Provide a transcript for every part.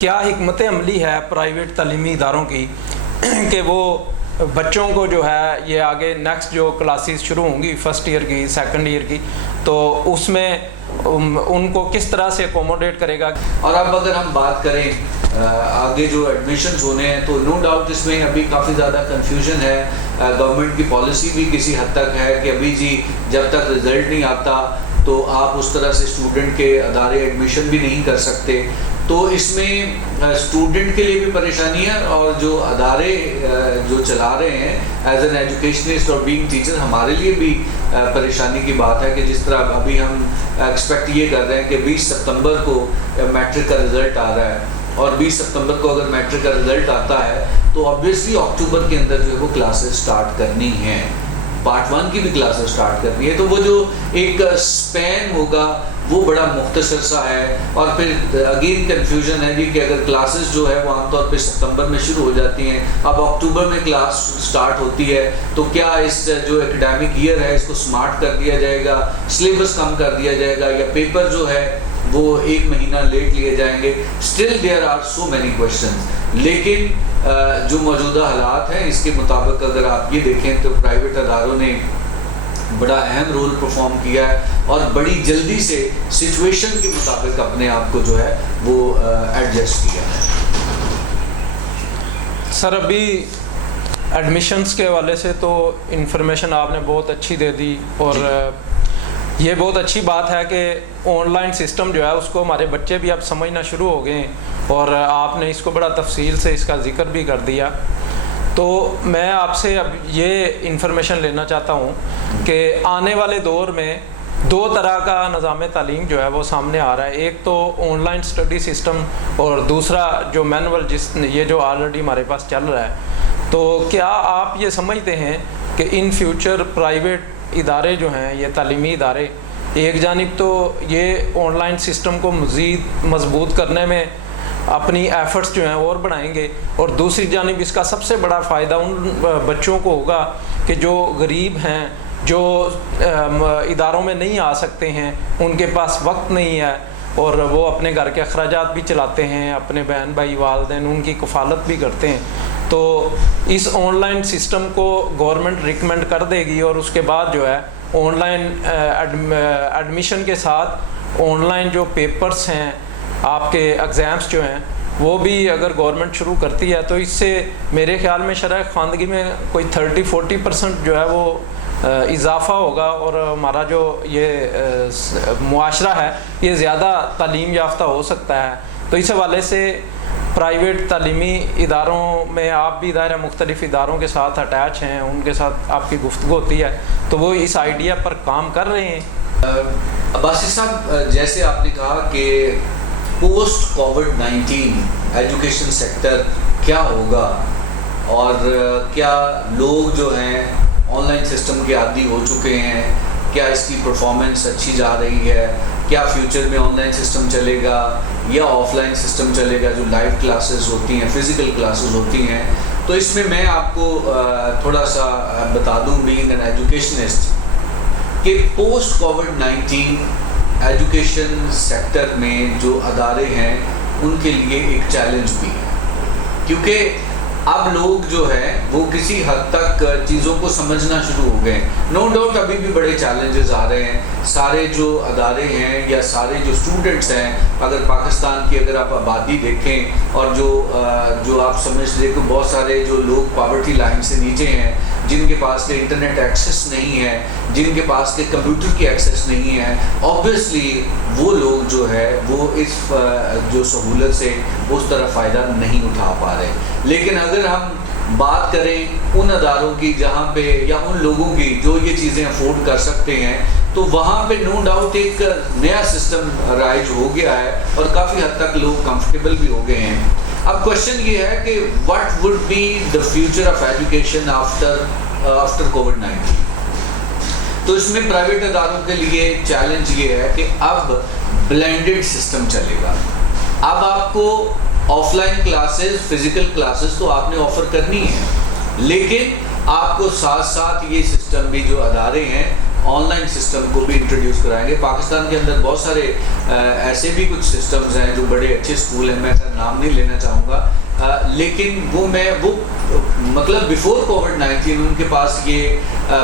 کیا حکمت عملی ہے پرائیویٹ تعلیمی اداروں کی کہ وہ بچوں کو جو ہے یہ آگے نیکسٹ جو کلاسز شروع ہوں گی فرسٹ ایئر کی سیکنڈ ایئر کی تو اس میں ان کو کس طرح سے اکوموڈیٹ کرے گا؟ اور اب اگر ہم بات کریں آگے جو ایڈمیشنز ہونے ہیں تو نو ڈاؤٹ اس میں ابھی کافی زیادہ کنفیوژن ہے. گورنمنٹ کی پالیسی بھی کسی حد تک ہے کہ ابھی جی جب تک رزلٹ نہیں آتا تو آپ اس طرح سے اسٹوڈنٹ کے ادارے ایڈمیشن بھی نہیں کر سکتے. تو اس میں اسٹوڈنٹ کے لیے بھی پریشانی ہے اور جو ادارے جو چلا رہے ہیں ایز این ایجوکیشنسٹ اور بینگ ٹیچر ہمارے لیے بھی پریشانی کی بات ہے کہ جس طرح ابھی ہم ایکسپیکٹ یہ کر رہے ہیں کہ 20 ستمبر کو میٹرک کا رزلٹ آ رہا ہے اور 20 ستمبر کو اگر میٹرک کا رزلٹ آتا ہے تو آبویسلی اکتوبر کے اندر جو ہے وہ کلاسز سٹارٹ کرنی ہیں. پارٹ 1 کی بھی کلاسز سٹارٹ کرنی ہے تو وہ جو ایک اسپین ہوگا وہ بڑا مختصر سا ہے. اور پھر اگین کنفیوژن ہے جی کہ اگر کلاسز جو ہے وہ عام طور پہ ستمبر میں شروع ہو جاتی ہیں اب اکتوبر میں کلاس سٹارٹ ہوتی ہے تو کیا اس جو اکیڈیمک ایئر ہے اس کو سمارٹ کر دیا جائے گا, سلیبس کم کر دیا جائے گا یا پیپر جو ہے وہ 1 مہینہ لیٹ لیے جائیں گے. Still there are so many questions. لیکن جو موجودہ حالات ہیں اس کے مطابق اگر آپ یہ دیکھیں تو پرائیویٹ اداروں نے بڑا اہم رول پرفارم کیا ہے اور بڑی جلدی سے سچویشن کے مطابق اپنے آپ کو جو ہے وہ ایڈجسٹ کیا ہے. سر ابھی ایڈمیشنز کے حوالے سے تو انفارمیشن آپ نے بہت اچھی دے دی اور یہ بہت اچھی بات ہے کہ آن لائن سسٹم جو ہے اس کو ہمارے بچے بھی اب سمجھنا شروع ہو گئے ہیں اور آپ نے اس کو بڑا تفصیل سے اس کا ذکر بھی کر دیا. تو میں آپ سے اب یہ انفارمیشن لینا چاہتا ہوں کہ آنے والے دور میں 2 طرح کا نظام تعلیم جو ہے وہ سامنے آ رہا ہے. ایک تو آن لائن اسٹڈی سسٹم اور دوسرا جو مینول یہ جو آلریڈی ہمارے پاس چل رہا ہے. تو کیا آپ یہ سمجھتے ہیں کہ ان فیوچر پرائیویٹ ادارے جو ہیں یہ تعلیمی ادارے ایک جانب تو یہ آن لائن سسٹم کو مزید مضبوط کرنے میں اپنی ایفرٹس جو ہیں اور بڑھائیں گے اور دوسری جانب اس کا سب سے بڑا فائدہ ان بچوں کو ہوگا کہ جو غریب ہیں, جو اداروں میں نہیں آ سکتے ہیں, ان کے پاس وقت نہیں ہے اور وہ اپنے گھر کے اخراجات بھی چلاتے ہیں, اپنے بہن بھائی والدین ان کی کفالت بھی کرتے ہیں. تو اس آن لائن سسٹم کو گورنمنٹ ریکمینڈ کر دے گی اور اس کے بعد جو ہے آن لائن ایڈمیشن کے ساتھ آن لائن جو پیپرس ہیں آپ کے ایگزامس جو ہیں وہ بھی اگر گورنمنٹ شروع کرتی ہے تو اس سے میرے خیال میں شرح خواندگی میں کوئی 30-40% جو ہے وہ اضافہ ہوگا اور ہمارا جو یہ معاشرہ ہے یہ زیادہ تعلیم یافتہ ہو سکتا ہے. تو اس حوالے سے پرائیویٹ تعلیمی اداروں میں آپ بھی ظاہر مختلف اداروں کے ساتھ اٹیچ ہیں, ان کے ساتھ آپ کی گفتگو ہوتی ہے تو وہ اس آئیڈیا پر کام کر رہے ہیں. عباسی صاحب جیسے آپ نے کہا کہ پوسٹ کووڈ-19 ایجوکیشن سیکٹر کیا ہوگا اور کیا لوگ جو ہیں آن لائن سسٹم کے عادی ہو چکے ہیں, کیا اس کی پرفارمنس اچھی جا رہی ہے, کیا فیوچر میں آن لائن سسٹم چلے گا یا آف لائن سسٹم چلے گا جو لائیو کلاسز ہوتی ہیں, فزیکل کلاسز ہوتی ہیں. تو اس میں آپ کو تھوڑا سا بتا دوں بینگ این ایجوکیشنسٹ کہ پوسٹ کووڈ-19 ایجوکیشن سیکٹر میں جو ادارے ہیں ان کے لیے ایک چیلنج بھی ہے کیونکہ اب لوگ جو ہے وہ کسی حد تک چیزوں کو سمجھنا شروع ہو گئے. نو ڈاؤٹ ابھی بھی بڑے چیلنجز آ رہے ہیں. سارے جو ادارے ہیں یا سارے جو اسٹوڈنٹس ہیں اگر پاکستان کی اگر آپ آبادی دیکھیں اور جو آپ سمجھ لیں کہ بہت سارے جو لوگ پاورٹی لائن سے نیچے ہیں, جن کے پاس کے انٹرنیٹ ایکسیس نہیں ہے, جن کے پاس کے کمپیوٹر کی ایکسیس نہیں ہے, آبویسلی وہ لوگ جو ہے وہ اس جو سہولت سے اس طرح فائدہ نہیں اٹھا پا رہے. لیکن اگر ہم بات کریں ان اداروں کی جہاں پہ یا ان لوگوں کی جو یہ چیزیں افورڈ کر سکتے ہیں تو وہاں پہ نو ڈاؤٹ ایک نیا سسٹم رائج ہو گیا ہے اور کافی حد تک لوگ کمفرٹیبل بھی ہو گئے ہیں. اب کوشچن یہ ہے کہ what would be the future of education after کووڈ-19. تو اس میں پرائیویٹ اداروں کے لیے چیلنج یہ ہے کہ اب بلینڈڈ سسٹم چلے گا. اب آپ کو of line classes, physical classes تو آپ نے آفر کرنی ہے لیکن آپ کو ساتھ ساتھ یہ سسٹم بھی جو ادارے ہیں آن لائن سسٹم کو بھی انٹروڈیوس کرائیں گے. پاکستان کے اندر بہت سارے ایسے بھی کچھ سسٹمز ہیں جو بڑے اچھے اسکول ہیں, میں نام نہیں لینا چاہوں گا, لیکن وہ مطلب بیفور کووڈ-19 ان کے پاس یہ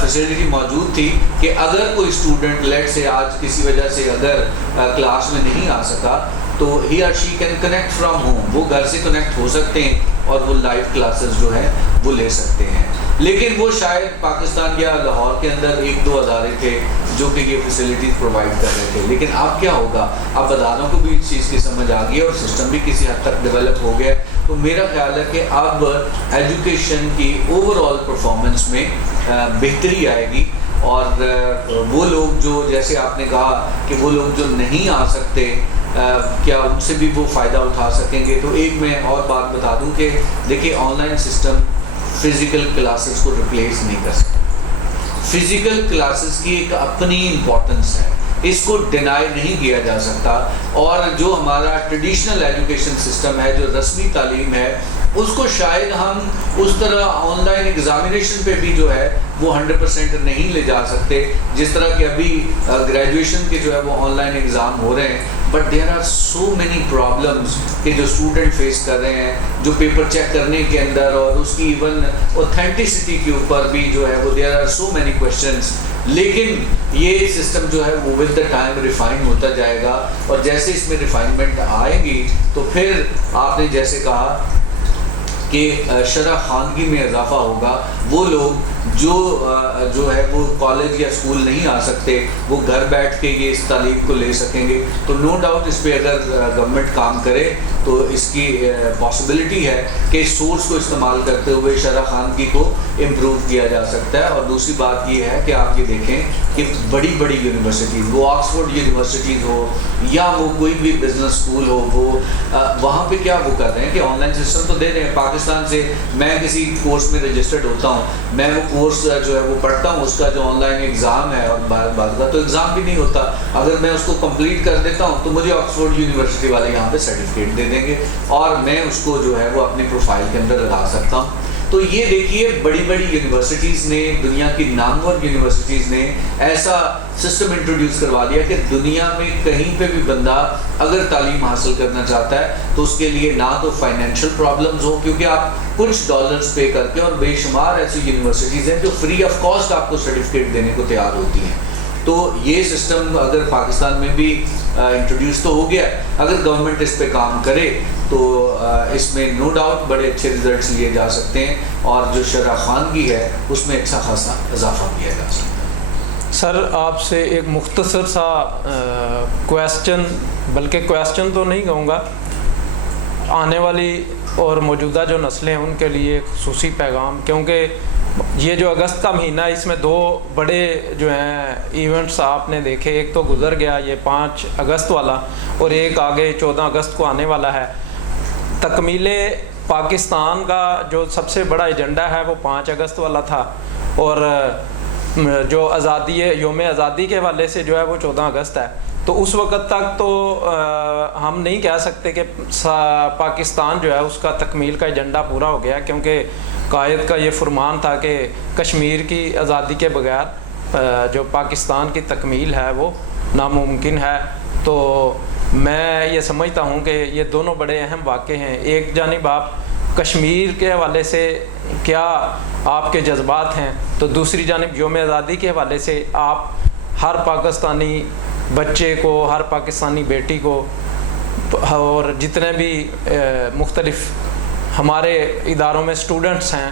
فیسلٹی موجود تھی کہ اگر کوئی اسٹوڈنٹ لیٹ سے آج کسی وجہ سے اگر کلاس میں نہیں آ سکا تو ہی اور she can connect from home, وہ گھر سے کنیکٹ ہو سکتے ہیں اور وہ لائیو کلاسز جو ہے وہ لے سکتے ہیں. لیکن وہ شاید پاکستان یا لاہور کے اندر 1-2 ادارے تھے جو کہ یہ فیسلٹیز پرووائڈ کر رہے تھے. لیکن اب کیا ہوگا, اب اداروں کو بھی اس چیز کی سمجھ آ گئی ہے اور سسٹم بھی کسی حد تک ڈیولپ ہو گیا. تو میرا خیال ہے کہ اب ایجوکیشن کی اوور آل پرفارمنس میں بہتری آئے گی, اور وہ لوگ جو جیسے آپ نے کہا کہ وہ لوگ جو نہیں آ سکتے کیا ان سے بھی وہ فائدہ اٹھا سکیں گے. تو ایک میں اور بات بتا دوں کہ دیکھیے on line system physical classes کو ریپلیس نہیں کر سکتا. فزیکل کلاسز کی ایک اپنی امپورٹنس ہے, اس کو ڈینائی نہیں کیا جا سکتا. اور جو ہمارا ٹریڈیشنل ایجوکیشن سسٹم ہے, جو رسمی تعلیم ہے, اس کو شاید ہم اس طرح آن لائن ایگزامینیشن پہ بھی جو ہے وہ 100% نہیں لے جا سکتے جس طرح کہ ابھی گریجویشن کے جو ہے وہ آن لائن ایگزام ہو رہے ہیں. But there are so many problems کہ جو اسٹوڈنٹ فیس کر رہے ہیں, جو پیپر چیک کرنے کے اندر اور اس کی ایون اوتھینٹسٹی کے اوپر بھی جو ہے وہ there are so many questions. لیکن یہ سسٹم جو ہے وہ ود دا ٹائم ریفائن ہوتا جائے گا, اور جیسے اس میں ریفائنمنٹ آئے گی تو پھر آپ نے جیسے کہا کہ شرح خواندگی میں اضافہ ہوگا. وہ لوگ جو ہے وہ کالج یا اسکول نہیں آ سکتے, وہ گھر بیٹھ کے یہ اس تعلیم کو لے سکیں گے. تو نو ڈاؤٹ اس پہ اگر گورنمنٹ کام کرے تو اس کی پاسبلٹی ہے کہ اس سورس کو استعمال کرتے ہوئے شرح خواندگی کو امپروو کیا جا سکتا ہے. اور دوسری بات یہ ہے کہ آپ یہ دیکھیں کہ بڑی بڑی یونیورسٹیز, وہ آکسفورڈ یونیورسٹیز ہو یا وہ کوئی بھی بزنس اسکول ہو, وہ وہاں پہ کیا وہ کر رہے ہیں کہ آن لائن سسٹم تو دے رہے ہیں. پاکستان سے میں کسی کورس میں رجسٹرڈ ہوتا ہوں, میں وہ کورس جو ہے وہ پڑھتا ہوں, اس کا جو آن لائن ایگزام ہے, اور بعد کا تو ایگزام بھی نہیں ہوتا, اگر میں اس کو کمپلیٹ کر دیتا ہوں تو مجھے آکسفورڈ یونیورسٹی والے یہاں پہ سرٹیفکیٹ دے دیں گے اور میں اس کو جو ہے وہ اپنی پروفائل کے اندر لگا سکتا ہوں. تو یہ دیکھیے بڑی بڑی یونیورسٹیز نے, دنیا کی نامور یونیورسٹیز نے ایسا سسٹم انٹروڈیوس کروا دیا کہ دنیا میں کہیں پہ بھی بندہ اگر تعلیم حاصل کرنا چاہتا ہے تو اس کے لیے نہ تو فائنینشیل پرابلمز ہو, کیونکہ آپ کچھ ڈالرز پے کر کے, اور بے شمار ایسی یونیورسٹیز ہیں جو فری آف کاسٹ آپ کو سرٹیفکیٹ دینے کو تیار ہوتی ہیں. تو یہ سسٹم اگر پاکستان میں بھی انٹروڈیوس تو ہو گیا, اگر گورنمنٹ اس پہ کام کرے تو اس میں نو ڈاؤٹ بڑے اچھے ریزلٹس لیے جا سکتے ہیں, اور جو شرح خواندگی ہے اس میں اچھا خاصا اضافہ کیا جا سکتا ہے. سر آپ سے ایک مختصر سا کویسچن, بلکہ کویسچن تو نہیں کہوں گا, آنے والی اور موجودہ جو نسلیں ہیں ان کے لیے ایک خصوصی پیغام, کیونکہ یہ جو اگست کا مہینہ ہے اس میں 2 بڑے جو ہیں ایونٹس آپ نے دیکھے, ایک تو گزر گیا یہ 5 اگست والا, اور ایک آگے 14 اگست کو آنے والا ہے. تکمیل پاکستان کا جو سب سے بڑا ایجنڈا ہے وہ 5 اگست والا تھا, اور جو آزادی ہے, یوم آزادی کے حوالے سے جو ہے وہ 14 اگست ہے. تو اس وقت تک تو ہم نہیں کہہ سکتے کہ پاکستان جو ہے اس کا تکمیل کا ایجنڈا پورا ہو گیا, کیونکہ قائد کا یہ فرمان تھا کہ کشمیر کی آزادی کے بغیر جو پاکستان کی تکمیل ہے وہ ناممکن ہے. تو میں یہ سمجھتا ہوں کہ یہ دونوں بڑے اہم واقعے ہیں. ایک جانب آپ کشمیر کے حوالے سے کیا آپ کے جذبات ہیں, تو دوسری جانب یوم آزادی کے حوالے سے آپ ہر پاکستانی بچے کو, ہر پاکستانی بیٹی کو, اور جتنے بھی مختلف ہمارے اداروں میں اسٹوڈنٹس ہیں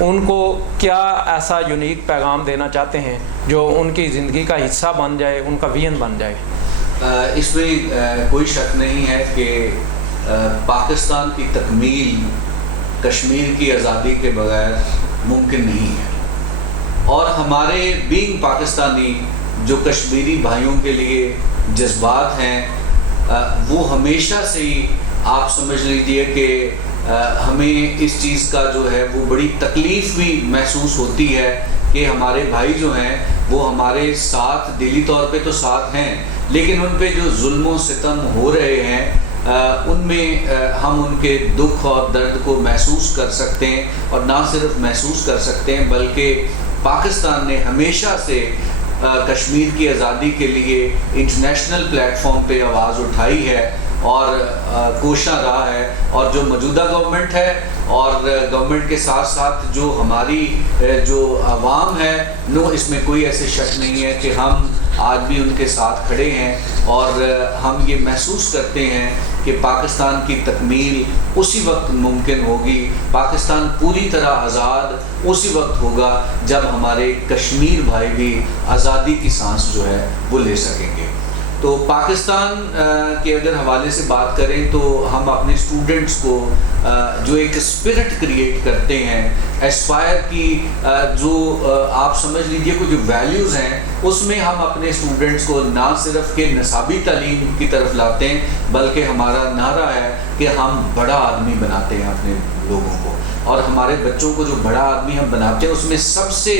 ان کو کیا ایسا یونیک پیغام دینا چاہتے ہیں جو ان کی زندگی کا حصہ بن جائے, ان کا ویژن بن جائے؟ اس میں کوئی شک نہیں ہے کہ پاکستان کی تکمیل کشمیر کی آزادی کے بغیر ممکن نہیں ہے, اور ہمارے بینگ پاکستانی جو کشمیری بھائیوں کے لیے جذبات ہیں وہ ہمیشہ سے ہی آپ سمجھ لیجئے کہ ہمیں اس چیز کا جو ہے وہ بڑی تکلیف بھی محسوس ہوتی ہے کہ ہمارے بھائی جو ہیں وہ ہمارے ساتھ دلی طور پہ تو ساتھ ہیں, لیکن ان پہ جو ظلم و ستم ہو رہے ہیں ان میں ہم ان کے دکھ اور درد کو محسوس کر سکتے ہیں, اور نہ صرف محسوس کر سکتے ہیں بلکہ پاکستان نے ہمیشہ سے کشمیر کی آزادی کے لیے انٹرنیشنل پلیٹ فارم پہ آواز اٹھائی ہے اور کوشاں رہا ہے، اور جو موجودہ گورنمنٹ ہے اور گورنمنٹ کے ساتھ ساتھ جو ہماری جو عوام ہے، اس میں کوئی ایسے شک نہیں ہے کہ ہم آج بھی ان کے ساتھ کھڑے ہیں، اور ہم یہ محسوس کرتے ہیں کہ پاکستان کی تکمیل اسی وقت ممکن ہوگی، پاکستان پوری طرح آزاد اسی وقت ہوگا جب ہمارے کشمیر بھائی بھی آزادی کی سانس جو ہے وہ لے سکیں گے۔ تو پاکستان کے اگر حوالے سے بات کریں تو ہم اپنے اسٹوڈنٹس کو جو ایک اسپرٹ کریٹ کرتے ہیں، ایسپائر کی جو آپ سمجھ لیجئے کوئی جو ویلیوز ہیں، اس میں ہم اپنے اسٹوڈنٹس کو نہ صرف کہ نصابی تعلیم کی طرف لاتے ہیں، بلکہ ہمارا نعرہ ہے کہ ہم بڑا آدمی بناتے ہیں اپنے لوگوں کو، اور ہمارے بچوں کو جو بڑا آدمی ہم بناتے ہیں اس میں سب سے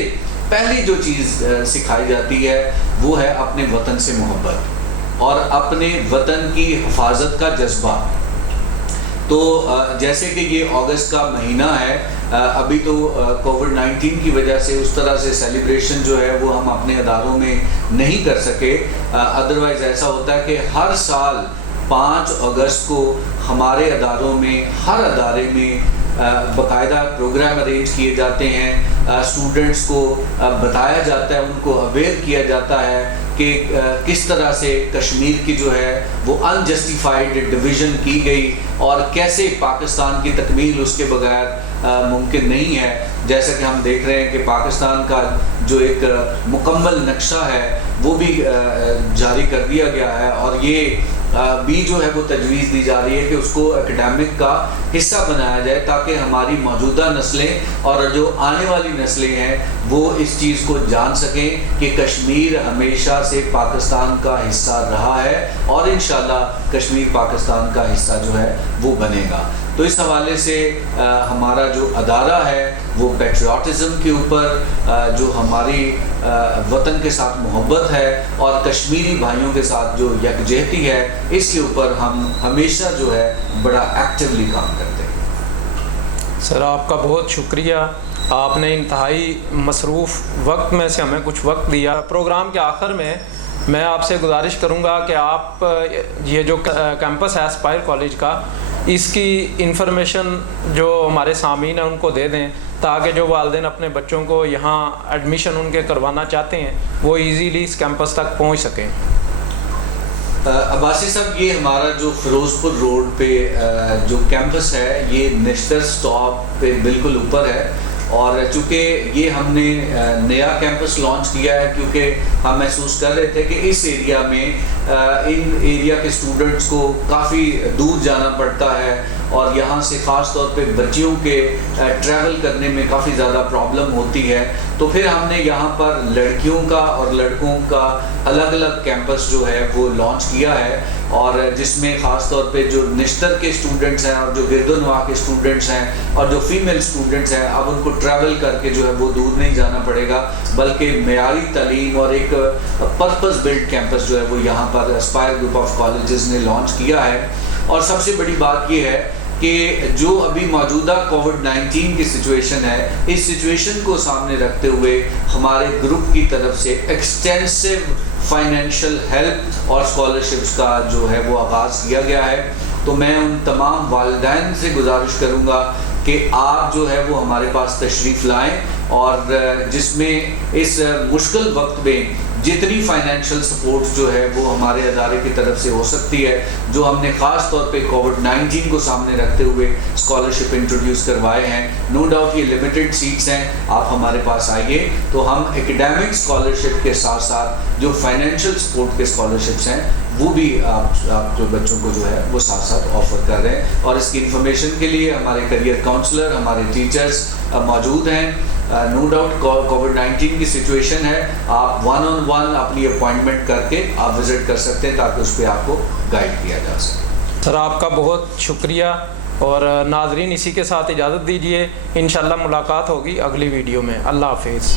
پہلی جو چیز سکھائی جاتی ہے وہ ہے اپنے وطن سے محبت اور اپنے وطن کی حفاظت کا جذبہ۔ تو جیسے کہ یہ اگست کا مہینہ ہے، ابھی تو کووڈ-19 کی وجہ سے اس طرح سے سیلیبریشن جو ہے وہ ہم اپنے اداروں میں نہیں کر سکے، ادروائز ایسا ہوتا ہے کہ ہر سال 5 اگست کو ہمارے اداروں میں، ہر ادارے میں باقاعدہ پروگرام ارینج کیے جاتے ہیں، اسٹوڈنٹس کو بتایا جاتا ہے، ان کو اویئر کیا جاتا ہے کہ کس طرح سے کشمیر کی جو ہے وہ انجسٹیفائڈ ڈویژن کی گئی اور کیسے پاکستان کی تکمیل اس کے بغیر ممکن نہیں ہے۔ جیسا کہ ہم دیکھ رہے ہیں کہ پاکستان کا جو ایک مکمل نقشہ ہے وہ بھی جاری کر دیا گیا ہے، اور یہ بھی جو ہے وہ تجویز دی جا رہی ہے کہ اس کو اکیڈمک کا حصہ بنایا جائے تاکہ ہماری موجودہ نسلیں اور جو آنے والی نسلیں ہیں وہ اس چیز کو جان سکیں کہ کشمیر ہمیشہ سے پاکستان کا حصہ رہا ہے اور انشاءاللہ کشمیر پاکستان کا حصہ جو ہے وہ بنے گا۔ تو اس حوالے سے ہمارا جو ادارہ ہے وہ پیٹریوٹزم کے اوپر، جو ہماری وطن کے ساتھ محبت ہے اور کشمیری بھائیوں کے ساتھ جو یکجہتی ہے، اس کے اوپر ہم ہمیشہ جو ہے بڑا ایکٹیولی کام کرتے ہیں۔ سر آپ کا بہت شکریہ، آپ نے انتہائی مصروف وقت میں سے ہمیں کچھ وقت دیا۔ پروگرام کے آخر میں آپ سے گزارش کروں گا کہ آپ یہ جو کیمپس ہے اسپائر کالج کا، اس کی انفارمیشن جو ہمارے سامعین ہیں ان کو دے دیں تاکہ جو والدین اپنے بچوں کو یہاں ایڈمیشن ان کے کروانا چاہتے ہیں وہ ایزیلی اس کیمپس تک پہنچ سکیں۔ عباسی صاحب، یہ ہمارا جو فیروز پور روڈ پہ جو کیمپس ہے یہ نشتر سٹاپ پہ بالکل اوپر ہے، اور چونکہ یہ ہم نے نیا کیمپس لانچ کیا ہے کیونکہ ہم محسوس کر رہے تھے کہ اس ایریا میں ان ایریا کے اسٹوڈنٹس کو کافی دور جانا پڑتا ہے، اور یہاں سے خاص طور پہ بچیوں کے ٹریول کرنے میں کافی زیادہ پرابلم ہوتی ہے، تو پھر ہم نے یہاں پر لڑکیوں کا اور لڑکوں کا الگ الگ کیمپس جو ہے وہ لانچ کیا ہے، اور جس میں خاص طور پہ جو نشتر کے اسٹوڈنٹس ہیں اور جو گرد و نواح کے اسٹوڈنٹس ہیں اور جو فیمیل اسٹوڈنٹس ہیں، اب ان کو ٹریول کر کے جو ہے وہ دور نہیں جانا پڑے گا، بلکہ معیاری تعلیم اور ایک پرپز بلڈ کیمپس جو ہے وہ یہاں پر اسپائر گروپ آف کالجز نے لانچ کیا ہے۔ اور سب سے بڑی بات یہ ہے کہ جو ابھی موجودہ کووڈ-19 کی سچویشن ہے، اس سچویشن کو سامنے رکھتے ہوئے ہمارے گروپ کی طرف سے ایکسٹینسو فائنینشیل ہیلپ اور اسکالرشپس کا جو ہے وہ آغاز کیا گیا ہے۔ تو میں ان تمام والدین سے گزارش کروں گا کہ آپ جو ہے وہ ہمارے پاس تشریف لائیں، اور جس میں اس مشکل وقت میں جتنی فائنینشیل سپورٹ جو ہے وہ ہمارے ادارے کی طرف سے ہو سکتی ہے، جو ہم نے خاص طور پہ کووڈ-19 کو سامنے رکھتے ہوئے اسکالرشپ انٹروڈیوس کروائے ہیں، نو ڈاؤٹ یہ لمیٹڈ سیٹس ہیں، آپ ہمارے پاس آئیے تو ہم ایکیڈیمک اسکالرشپ کے ساتھ ساتھ جو فائنینشیل سپورٹ کے اسکالرشپس ہیں وہ بھی آپ جو بچوں کو جو ہے وہ ساتھ ساتھ آفر کر رہے ہیں۔ اور اس کی انفارمیشن کے لیے ہمارے کریئر کاؤنسلر، ہمارے ٹیچرز موجود ہیں۔ نو ڈاؤٹ کووڈ-19 کی سچویشن ہے، آپ 1-on-1 اپنی اپوائنٹمنٹ کر کے آپ وزٹ کر سکتے ہیں تاکہ اس پہ آپ کو گائیڈ کیا جا سکے۔ سر آپ کا بہت شکریہ، اور ناظرین اسی کے ساتھ اجازت دیجیے، انشاءاللہ ملاقات ہوگی اگلی ویڈیو میں۔ اللہ حافظ۔